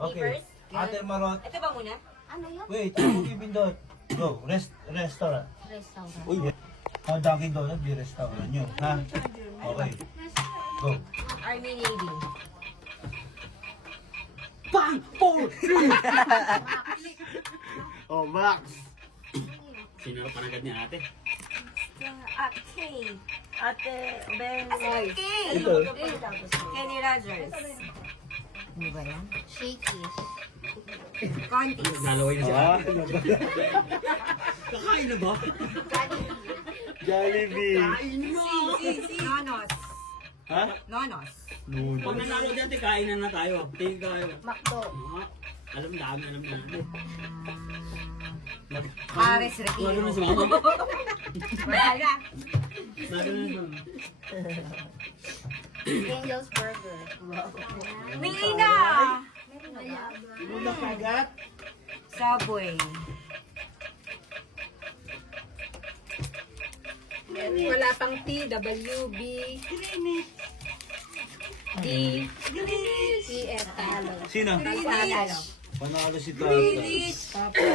Okay. First? Ate Marot. Ito ba muna? Ano yun? Wait, ako pipindot. Go. Restaurant. Restaurant. Uy. Dunkin' Donuts, di restaurant nyo. Ha? Okay. Go. Army Navy. Bang! Boom! Oh, Max. Sinuro pa na agad niya ate. Okay. Ate Ben. Okay. Ito. Kenny Rogers. Ano ba yan? Shakey's. Contis. Lalaway na siya. Ah, Kakain na ba? Jollibee. Nonos. Ha? Nonos. Pag nanalo dyan, kain na tayo. Tingin McDo. Alam na natin. Pares Wala na si Retiro. mama. Wala na. Wala na. Angel's Burger. Mina. Una kagat. Subway. Wala pang T, W, B, D, E, F, talo. Sino? Talo. Panalo si Tata.